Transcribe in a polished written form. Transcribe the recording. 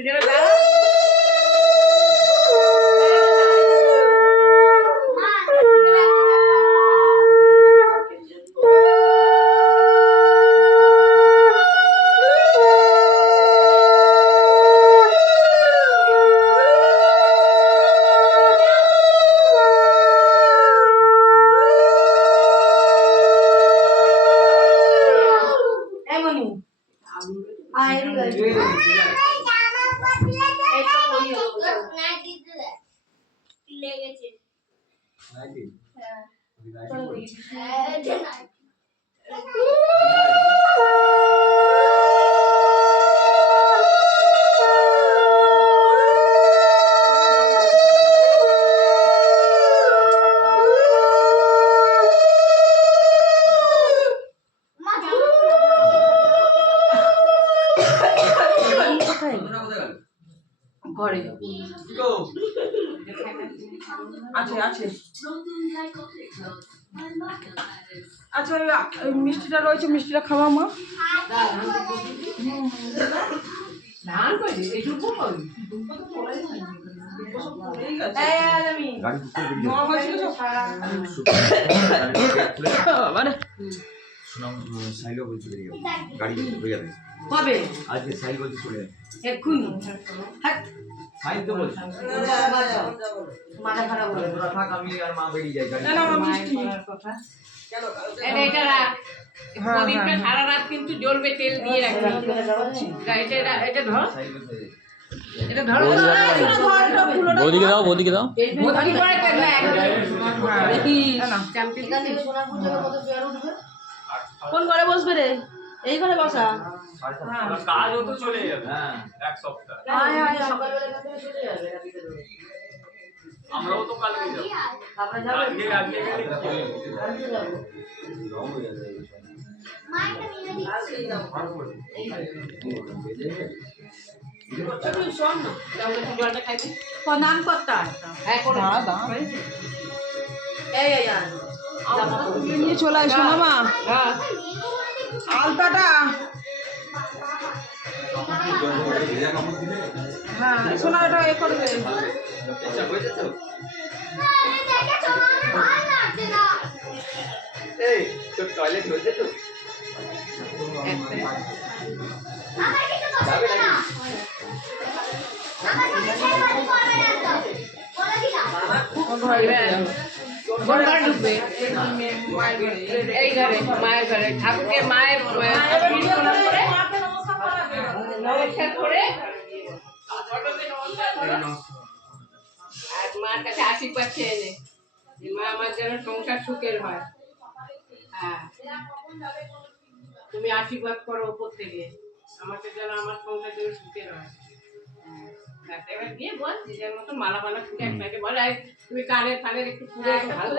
দুজনে দাঁড়া। ঘরে আছে আছে আচ্ছা মিষ্টিটা রয়েছে, মিষ্টিটা খাওয়া মা। কবে আজকে সাইল বলছি চলে এক্ষুনি সাইল তো বলছি মাথা খারাপ হয়ে থাক, আমি আর মা বেরিয়ে যাই গাড়ি। না মিষ্টি কথা এটা রাখ, প্রদীপটা সারা রাত কিন্তু জ্বলবে, তেল দিয়ে রাখবি। এটা ধর, এটা ধর, বৌদিকে দাও, বৌদিকে দাও। বৌদি করে করবে দেখি চামচি গালি সোনা পুজোর কত পেয়ার উঠবে। কোন ঘরে বসবে রে? এই ঘরে বসা। কাজ তো চলে যাবে। হ্যাঁ, এক সপ্তাহ। সকালবেলা থেকে চলে যাবে রাতে ধরে। আমরাও তো কালকে যাব। আমরা যাব আজকে গেলে কালকে যাব। রং হয়ে যাবে। মাইটা নিয়ে দিচ্ছি। তুমি শোন না, তাহলে তুমি জলটা খাইবি। নাম করতে হ্যাঁ কোন এই নিয়ে চলে আসো মামা। হ্যাঁ আলতাটা হ্যাঁ শোনা ওটা এ করবে। এই তো টয়লেট হয়েছে তো এই ঘরে মায়ের ঘরে ঠাকুরকে মায়ের নমস্কার করে আর মার কাছে আশীর্বাদ চেয়ে নে, মা আমার যেন সংসার সুখের হয়। হ্যাঁ তুমি আশীর্বাদ করো উপর থেকে, আমাকে যেন আমার সংসার যেন সুখের হয়। এবার গিয়ে বল নিজের মতো মালা মালা ফুটে একটাকে বল, তুমি কানের ফানের একটু ফুলে ভালো